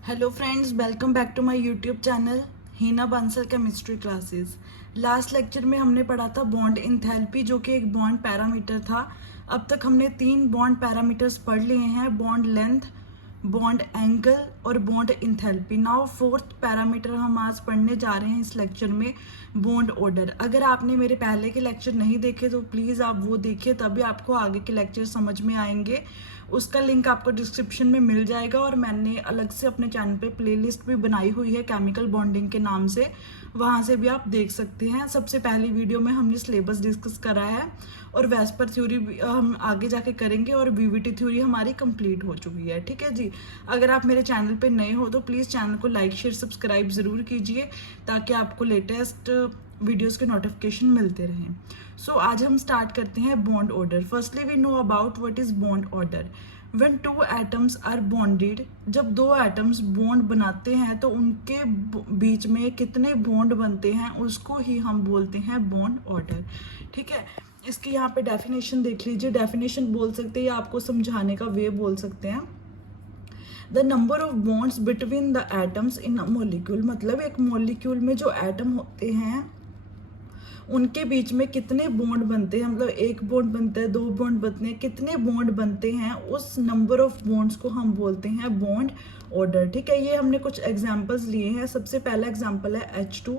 Hello friends, welcome back to my YouTube channel Heena Bansal chemistry classes. Last lecture में हमने पढ़ा था बॉन्ड इंथैल्पी, जो कि एक बॉन्ड पैरामीटर था। अब तक हमने 3 बॉन्ड पैरामीटर्स पढ़ लिए हैं, बॉन्ड लेंथ, बॉन्ड एंगल और bond enthalpy. Now fourth parameter हम आज पढ़ने जा रहे हैं इस लेक्चर में, बॉन्ड ऑर्डर। अगर आपने मेरे पहले के लेक्चर नहीं देखे तो प्लीज़ आप वो देखिए, तभी आपको आगे के लेक्चर समझ में आएंगे। उसका लिंक आपको डिस्क्रिप्शन में मिल जाएगा और मैंने अलग से अपने चैनल पे प्लेलिस्ट भी बनाई हुई है केमिकल बॉन्डिंग के नाम से, वहाँ से भी आप देख सकते हैं। सबसे पहली वीडियो में हमने सिलेबस डिस्कस करा है और वेस्पर थ्योरी हम आगे जाके करेंगे और वीवीटी थ्योरी हमारी कंप्लीट हो चुकी है। ठीक है जी। अगर आप मेरे चैनल पे नए हो तो प्लीज़ चैनल को लाइक शेयर सब्सक्राइब ज़रूर कीजिए, ताकि आपको लेटेस्ट वीडियोस के नोटिफिकेशन मिलते रहें। सो आज हम स्टार्ट करते हैं bond order. Firstly we know about what is bond order. When two atoms are bonded, जब दो एटम्स बॉन्ड बनाते हैं तो उनके बीच में कितने बॉन्ड बनते हैं उसको ही हम बोलते हैं बॉन्ड ऑर्डर। ठीक है, इसकी यहाँ पे डेफिनेशन देख लीजिए। डेफिनेशन बोल सकते हैं या आपको समझाने का वे बोल सकते हैं। The number of bonds between the atoms in a molecule, मतलब एक मोलिक्यूल में जो एटम होते हैं उनके बीच में कितने बॉन्ड बनते हैं, मतलब एक बॉन्ड बनता है, 2 बॉन्ड बनते हैं, कितने बॉन्ड बनते हैं, उस नंबर ऑफ बॉन्ड्स को हम बोलते हैं बॉन्ड ऑर्डर। ठीक है, ये हमने कुछ एग्जांपल्स लिए हैं। सबसे पहला एग्जांपल है H2,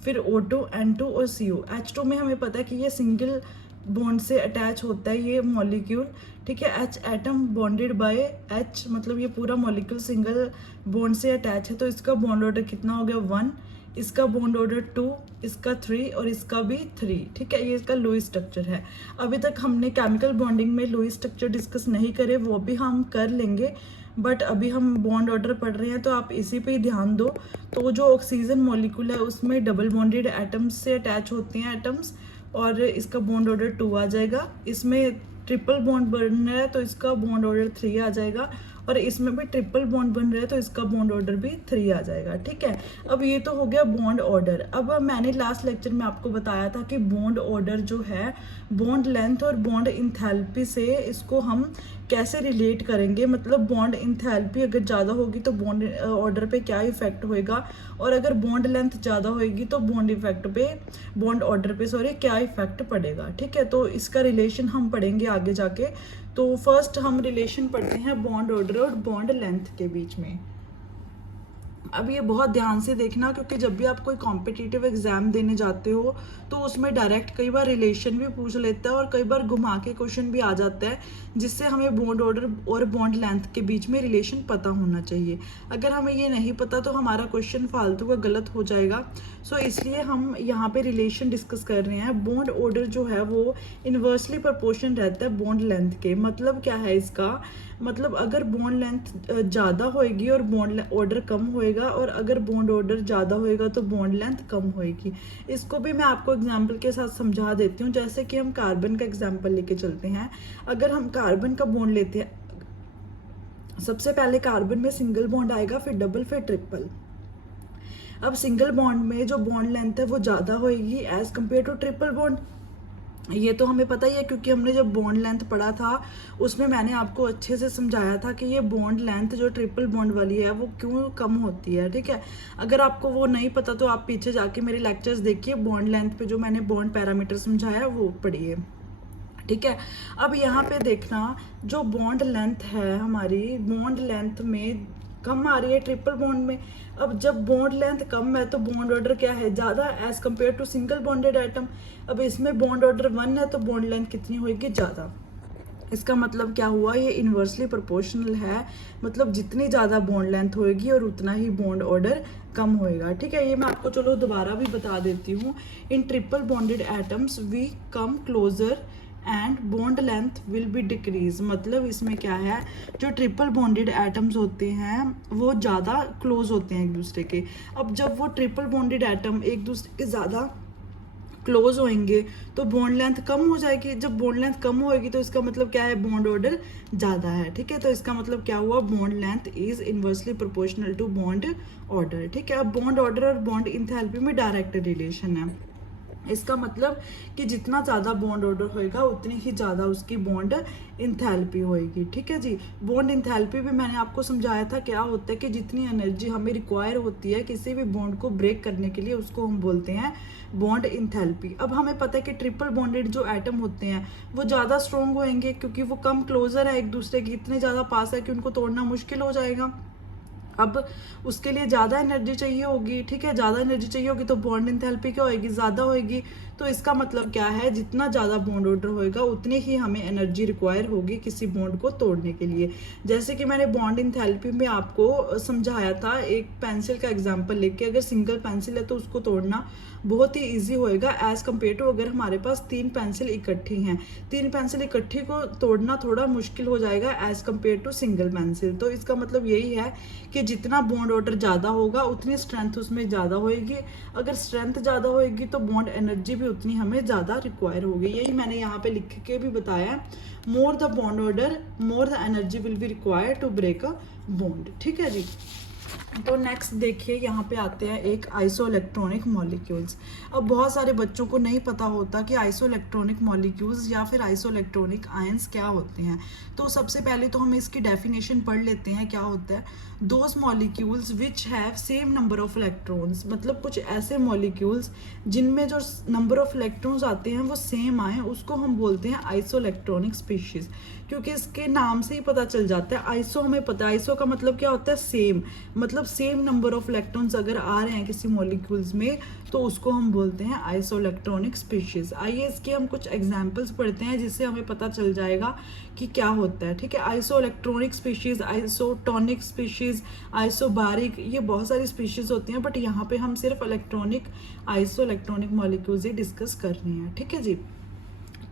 फिर O2, N2 और CO। H2 में हमें पता है कि ये सिंगल बॉन्ड से अटैच होता है ये मॉलिक्यूल। ठीक है, H atom bonded by H, मतलब ये पूरा मॉलिक्यूल सिंगल बॉन्ड से अटैच है, तो इसका बॉन्ड ऑर्डर कितना हो गया 1, इसका बॉन्ड ऑर्डर 2, इसका 3 और इसका भी 3। ठीक है, ये इसका लुईस स्ट्रक्चर है। अभी तक हमने केमिकल बॉन्डिंग में लुईस स्ट्रक्चर डिस्कस नहीं करे, वो भी हम कर लेंगे, बट अभी हम बॉन्ड ऑर्डर पढ़ रहे हैं तो आप इसी पे ही ध्यान दो। तो जो ऑक्सीजन मॉलिक्यूल है उसमें डबल बॉन्डेड एटम्स से अटैच होते हैं एटम्स, और इसका बॉन्ड ऑर्डर 2 आ जाएगा। इसमें ट्रिपल बॉन्ड बन रहा है तो इसका बॉन्ड ऑर्डर 3 आ जाएगा, और इसमें भी ट्रिपल बॉन्ड बन रहा है तो इसका बॉन्ड ऑर्डर भी 3 आ जाएगा। ठीक है, अब ये तो हो गया बॉन्ड ऑर्डर। अब मैंने लास्ट लेक्चर में आपको बताया था कि बॉन्ड ऑर्डर जो है बॉन्ड लेंथ और बॉन्ड इंथैल्पी से इसको हम कैसे रिलेट करेंगे, मतलब बॉन्ड इंथैल्पी अगर ज़्यादा होगी तो बॉन्ड ऑर्डर पे क्या इफेक्ट होएगा, और अगर बॉन्ड लेंथ ज़्यादा होएगी तो बॉन्ड ऑर्डर पे क्या इफेक्ट पड़ेगा। ठीक है, तो इसका रिलेशन हम पढ़ेंगे आगे जाके। तो फर्स्ट हम रिलेशन पढ़ते हैं बॉन्ड ऑर्डर और बॉन्ड लेंथ के बीच में। अब ये बहुत ध्यान से देखना, क्योंकि जब भी आप कोई कॉम्पिटिटिव एग्जाम देने जाते हो तो उसमें डायरेक्ट कई बार रिलेशन भी पूछ लेता है और कई बार घुमा के क्वेश्चन भी आ जाता है, जिससे हमें बॉन्ड ऑर्डर और बॉन्ड लेंथ के बीच में रिलेशन पता होना चाहिए। अगर हमें ये नहीं पता तो हमारा क्वेश्चन फालतू का गलत हो जाएगा। सो इसलिए हम यहाँ पे रिलेशन डिस्कस कर रहे हैं। बॉन्ड ऑर्डर जो है वो इन्वर्सली प्रोपोर्शन रहता है बॉन्ड लेंथ के। मतलब क्या है इसका, मतलब अगर बॉन्ड लेंथ ज़्यादा होएगी और बॉन्ड ऑर्डर कम होएगा, और अगर बॉन्ड ऑर्डर ज़्यादा होएगा तो बॉन्ड लेंथ कम होएगी। इसको भी मैं आपको एग्जांपल के साथ समझा देती हूँ। जैसे कि हम कार्बन का एग्जांपल लेके चलते हैं। अगर हम कार्बन का बॉन्ड लेते हैं, सबसे पहले कार्बन में सिंगल बॉन्ड आएगा, फिर डबल, फिर ट्रिपल। अब सिंगल बॉन्ड में जो बॉन्ड लेंथ है वो ज़्यादा होएगी as compare to triple bond. ये तो हमें पता ही है, क्योंकि हमने जब बॉन्ड लेंथ पढ़ा था उसमें मैंने आपको अच्छे से समझाया था कि ये बॉन्ड लेंथ जो ट्रिपल बॉन्ड वाली है वो क्यों कम होती है। ठीक है, अगर आपको वो नहीं पता तो आप पीछे जाके मेरे लेक्चर्स देखिए, बॉन्ड लेंथ पे जो मैंने बॉन्ड पैरामीटर समझाया वो पढ़िए। ठीक है, अब यहाँ पे देखना, जो बॉन्ड लेंथ है हमारी, बॉन्ड लेंथ में कम आ रही है ट्रिपल बॉन्ड में। अब जब बॉन्ड लेंथ कम है तो बॉन्ड ऑर्डर क्या है, ज़्यादा as compare to single bonded atom. अब इसमें बॉन्ड ऑर्डर 1 है तो बॉन्ड लेंथ कितनी होगी, ज़्यादा। इसका मतलब क्या हुआ, ये इन्वर्सली प्रोपोर्शनल है, मतलब जितनी ज़्यादा बॉन्ड लेंथ होएगी और उतना ही बॉन्ड ऑर्डर कम होएगा। ठीक है, ये मैं आपको चलो दोबारा भी बता देती हूँ। In triple bonded atoms we come closer and bond length will be decrease. मतलब इसमें क्या है, जो ट्रिपल बॉन्डेड एटम्स होते हैं वो ज़्यादा क्लोज होते हैं एक दूसरे के। अब जब वो ट्रिपल बॉन्डेड एटम एक दूसरे के ज़्यादा क्लोज होंगे तो बॉन्ड लेंथ कम हो जाएगी। जब बॉन्ड लेंथ कम होएगी तो इसका मतलब क्या है, बॉन्ड ऑर्डर ज़्यादा है। ठीक है, तो इसका मतलब क्या हुआ, bond length is inversely proportional to bond order. ठीक है, अब बॉन्ड ऑर्डर और बॉन्ड इंथैल्पी में डायरेक्ट रिलेशन है। इसका मतलब कि जितना ज़्यादा बॉन्ड ऑर्डर होएगा उतनी ही ज़्यादा उसकी बॉन्ड इंथैल्पी होएगी। ठीक है जी। बॉन्ड इंथैल्पी भी मैंने आपको समझाया था क्या होता है कि जितनी एनर्जी हमें रिक्वायर होती है किसी भी बॉन्ड को ब्रेक करने के लिए उसको हम बोलते हैं बॉन्ड इंथैल्पी। अब हमें पता है कि ट्रिपल बॉन्डेड जो एटम होते हैं वो ज़्यादा स्ट्रॉन्ग होंगे क्योंकि वो कम क्लोजर है एक दूसरे के, इतने ज़्यादा पास है कि उनको तोड़ना मुश्किल हो जाएगा। अब उसके लिए ज़्यादा एनर्जी चाहिए होगी। ठीक है, ज़्यादा एनर्जी चाहिए होगी तो बॉन्ड इंथैल्पी क्या होगी, ज़्यादा होगी। तो इसका मतलब क्या है, जितना ज़्यादा बॉन्ड ऑर्डर होएगा उतनी ही हमें एनर्जी रिक्वायर होगी किसी बॉन्ड को तोड़ने के लिए। जैसे कि मैंने बॉन्ड इंथैल्पी में आपको समझाया था एक पेंसिल का एग्जांपल लेके, अगर सिंगल पेंसिल है तो उसको तोड़ना बहुत ही ईजी होएगा एज़ कम्पेयर टू अगर हमारे पास 3 पेंसिल इकट्ठी हैं। 3 पेंसिल इकट्ठी को तोड़ना थोड़ा मुश्किल हो जाएगा as compare to single pencil. तो इसका मतलब यही है कि जितना बॉन्ड ऑर्डर ज़्यादा होगा उतनी स्ट्रेंथ उसमें ज़्यादा होएगी। अगर स्ट्रेंथ ज़्यादा होएगी तो बॉन्ड एनर्जी भी उतनी हमें ज़्यादा रिक्वायर होगी। यही मैंने यहाँ पे लिख के भी बताया, more the bond order more the energy will be required to break a bond. ठीक है जी। तो नेक्स्ट देखिए यहाँ पे आते हैं एक आइसोइलेक्ट्रॉनिक मॉलिक्यूल्स। अब बहुत सारे बच्चों को नहीं पता होता कि आइसोइलेक्ट्रॉनिक मॉलिक्यूल्स या फिर आइसोइलेक्ट्रॉनिक आयंस क्या होते हैं। तो सबसे पहले तो हम इसकी डेफिनेशन पढ़ लेते हैं क्या होता है। Those molecules which have same number of electrons, मतलब कुछ ऐसे मॉलिक्यूल्स जिनमें जो नंबर ऑफ इलेक्ट्रॉन्स आते हैं वो सेम आए, उसको हम बोलते हैं आइसोइलेक्ट्रॉनिक स्पीशीज। क्योंकि इसके नाम से ही पता चल जाता है, आइसो हमें पता है, आइसो का मतलब क्या होता है, सेम। मतलब सेम नंबर ऑफ इलेक्ट्रॉन्स अगर आ रहे हैं किसी मॉलिक्यूल्स में तो उसको हम बोलते हैं आइसोइलेक्ट्रॉनिक स्पीशीज। आइए इसके हम कुछ एग्जांपल्स पढ़ते हैं जिससे हमें पता चल जाएगा कि क्या होता है। ठीक है, isoelectronic species, isotonic species, isobaric, ये बहुत सारी स्पीशीज होती हैं, बट यहाँ पे हम सिर्फ इलेक्ट्रॉनिक आइसोइलेक्ट्रॉनिक मॉलिक्यूल्स ही डिस्कस कर रहे हैं। ठीक है जी।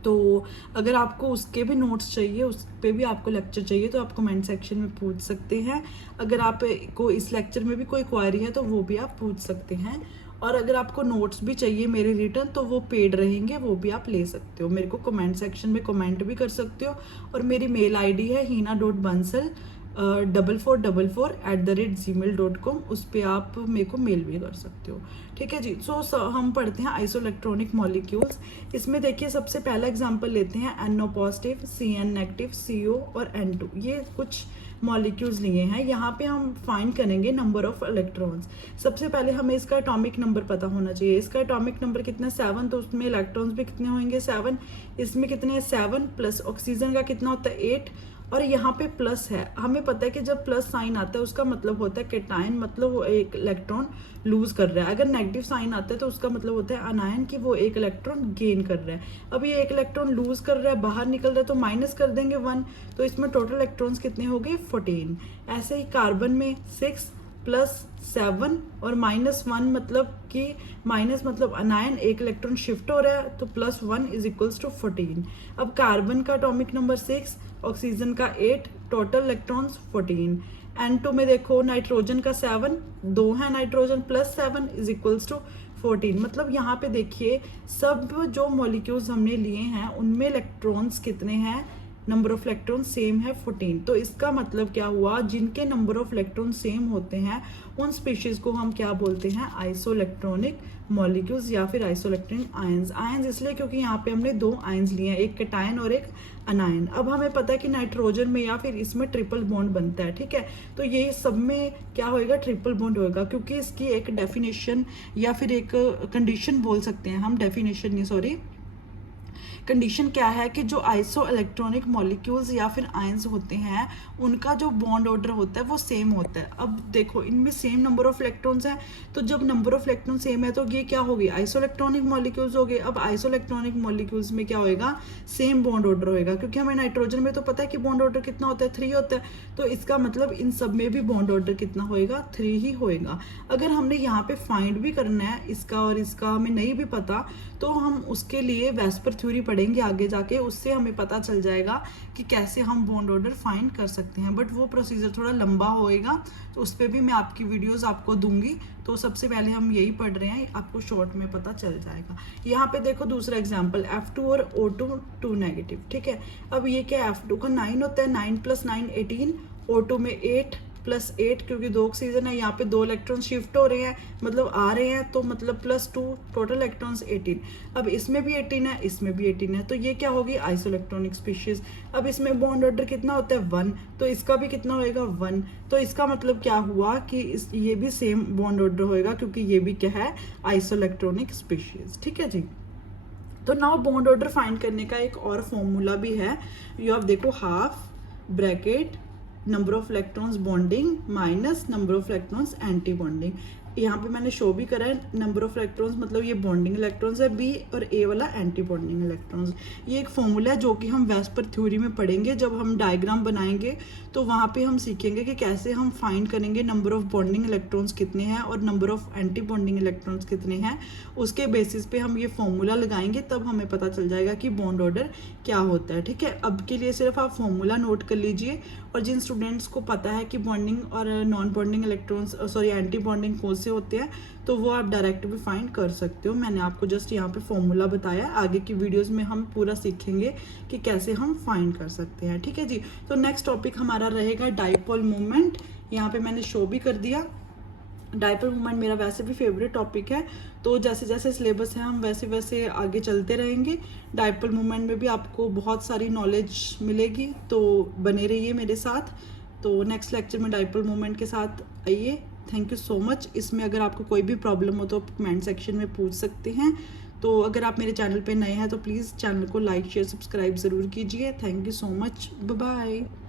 तो अगर आपको उसके भी नोट्स चाहिए, उस पे भी आपको लेक्चर चाहिए तो आप कमेंट सेक्शन में पूछ सकते हैं। अगर आप को इस लेक्चर में भी कोई क्वेरी है तो वो भी आप पूछ सकते हैं। और अगर आपको नोट्स भी चाहिए मेरे रिटर्न तो वो पेड रहेंगे, वो भी आप ले सकते हो। मेरे को कमेंट सेक्शन में कमेंट भी कर सकते हो। और मेरी मेल आईडी है hina.bansal 4444@gmail.com, उस पर आप मेरे को मेल भी कर सकते हो। ठीक है जी। सो हम पढ़ते हैं आइसोइलेक्ट्रॉनिक मॉलिक्यूल्स। इसमें देखिए सबसे पहला एग्जांपल लेते हैं NO positive, CN negative, CO और N2। ये कुछ मॉलिक्यूल्स लिए हैं। यहाँ पे हम फाइंड करेंगे नंबर ऑफ इलेक्ट्रॉन्स। सबसे पहले हमें इसका एटॉमिक नंबर पता होना चाहिए। इसका एटॉमिक नंबर कितना, 7, तो उसमें इलेक्ट्रॉन्स भी कितने होंगे, 7। इसमें कितने हैं, 7 प्लस ऑक्सीजन का कितना होता है, 8। और यहाँ पे प्लस है, हमें पता है कि जब प्लस साइन आता है उसका मतलब होता है कैटायन, मतलब वो एक इलेक्ट्रॉन लूज कर रहा है। अगर नेगेटिव साइन आता है तो उसका मतलब होता है अनायन, कि वो एक इलेक्ट्रॉन गेन कर रहा है। अब ये एक इलेक्ट्रॉन लूज कर रहा है, बाहर निकल रहा है, तो माइनस कर देंगे 1, तो इसमें टोटल इलेक्ट्रॉन्स कितने हो गए, 14। ऐसे ही कार्बन में 6 प्लस 7 और -1, मतलब कि माइनस मतलब अनायन, एक इलेक्ट्रॉन शिफ्ट हो रहा है, तो +1 इज इक्वल्स टू 14। अब कार्बन का एटॉमिक नंबर 6, ऑक्सीजन का 8, टोटल इलेक्ट्रॉन्स 14। N2 में देखो नाइट्रोजन का 7, 2 है नाइट्रोजन, +7 इज इक्वल्स टू 14। मतलब यहाँ पे देखिए सब जो मॉलिक्यूल्स हमने लिए हैं उनमें इलेक्ट्रॉन्स कितने हैं, नंबर ऑफ इलेक्ट्रॉन सेम है 14। तो इसका मतलब क्या हुआ, जिनके नंबर ऑफ इलेक्ट्रॉन सेम होते हैं उन स्पीशीज को हम क्या बोलते हैं, आइसोइलेक्ट्रॉनिक मॉलिक्यूल्स या फिर आइसोइलेक्ट्रॉनिक आयंस। आयंस इसलिए क्योंकि यहाँ पे हमने 2 आयंस लिए हैं, एक कैटायन और एक अनायन। अब हमें पता है कि नाइट्रोजन में या फिर इसमें ट्रिपल बॉन्ड बनता है। ठीक है, तो ये सब में क्या होएगा, ट्रिपल बॉन्ड होएगा, क्योंकि इसकी एक डेफिनेशन या फिर एक कंडीशन बोल सकते हैं हम, डेफिनेशन नहीं सॉरी, कंडीशन क्या है कि जो आइसो इलेक्ट्रॉनिक मॉलिक्यूल्स या फिर आयंस होते हैं उनका जो बॉन्ड ऑर्डर होता है वो सेम होता है। अब देखो इनमें सेम नंबर ऑफ इलेक्ट्रॉन्स हैं, तो जब नंबर ऑफ इलेक्ट्रॉन सेम है तो ये क्या हो गई, आइसो इलेक्ट्रॉनिक मॉलिक्यूल्स हो गए। अब आइसो इलेक्ट्रॉनिक मॉलिक्यूल्स में क्या होएगा, सेम बॉन्ड ऑर्डर होएगा, क्योंकि हमें नाइट्रोजन में तो पता है कि बॉन्ड ऑर्डर कितना होता है, 3 होता है। तो इसका मतलब इन सब में भी बॉन्ड ऑर्डर कितना होएगा, 3 ही होएगा। अगर हमने यहाँ पे फाइंड भी करना है इसका और इसका, हमें नहीं भी पता, तो हम उसके लिए वेस्पर थ्योरी पढ़ेंगे आगे जाके, उससे हमें पता चल जाएगा कि कैसे हम बॉन्ड ऑर्डर फाइंड कर सकते हैं। बट वो प्रोसीजर थोड़ा लंबा होएगा, तो उस पर भी मैं आपकी वीडियोस आपको दूंगी। तो सबसे पहले हम यही पढ़ रहे हैं, आपको शॉर्ट में पता चल जाएगा। यहाँ पे देखो दूसरा एग्जाम्पल, F2 और O2 2 नेगेटिव। ठीक है, अब ये क्या, F2 का 9 होता है, 9 + 9 18, O2 में 8 +8 क्योंकि 2 ऑक्सीजन है, यहाँ पे 2 इलेक्ट्रॉन शिफ्ट हो रहे हैं मतलब आ रहे हैं, तो मतलब +2 टोटल इलेक्ट्रॉन्स 18। अब इसमें भी 18 है, इसमें भी 18 है, तो ये क्या होगी आइसोइलेक्ट्रॉनिक स्पीशीज। अब इसमें बॉन्ड ऑर्डर कितना होता है 1, तो इसका भी कितना होएगा 1। तो इसका मतलब क्या हुआ कि ये भी सेम बॉन्ड ऑर्डर होएगा क्योंकि ये भी क्या है आइसोइलेक्ट्रॉनिक स्पीशीज। ठीक है जी। तो नाउ बॉन्ड ऑर्डर फाइंड करने का एक और फॉर्मूला भी है। यू आप देखो half bracket number of electrons bonding minus number of electrons anti bonding. यहाँ पे मैंने शो भी करा है नंबर ऑफ इलेक्ट्रॉन्स मतलब ये बॉन्डिंग इलेक्ट्रॉन्स है बी, और ए वाला एंटी बॉन्डिंग इलेक्ट्रॉन्स। ये एक फॉर्मूला है जो कि हम वेस्पर थ्योरी में पढ़ेंगे, जब हम डायग्राम बनाएंगे तो वहाँ पे हम सीखेंगे कि कैसे हम फाइंड करेंगे नंबर ऑफ बॉन्डिंग इलेक्ट्रॉन्स कितने हैं और number of anti bonding electrons कितने हैं। उसके बेसिस पे हम ये फॉर्मूला लगाएंगे, तब हमें पता चल जाएगा कि बॉन्ड ऑर्डर क्या होता है। ठीक है, अब के लिए सिर्फ आप फॉर्मूला नोट कर लीजिए, और जिन स्टूडेंट्स को पता है कि बॉन्डिंग और non bonding electrons anti bonding कौन से होते हैं, तो वो आप डायरेक्ट भी फाइंड कर सकते हो। मैंने आपको जस्ट यहाँ पे फॉर्मूला बताया, आगे की वीडियोस में हम पूरा सीखेंगे कि कैसे हम फाइंड कर सकते हैं। ठीक है जी। तो नेक्स्ट टॉपिक हमारा रहेगा डाइपोल मूवमेंट। यहाँ पे मैंने शो भी कर दिया। डाइपोल मूवमेंट मेरा वैसे भी फेवरेट टॉपिक है, तो जैसे जैसे सिलेबस है हम वैसे वैसे आगे चलते रहेंगे। डाइपोल मूवमेंट में भी आपको बहुत सारी नॉलेज मिलेगी, तो बने रहिए मेरे साथ। तो नेक्स्ट लेक्चर में डाइपोल मूवमेंट के साथ आइए। Thank you so much. इसमें अगर आपको कोई भी प्रॉब्लम हो तो आप कमेंट सेक्शन में पूछ सकते हैं। तो अगर आप मेरे चैनल पे नए हैं तो प्लीज़ चैनल को लाइक शेयर सब्सक्राइब ज़रूर कीजिए। Thank you so much. Bye bye.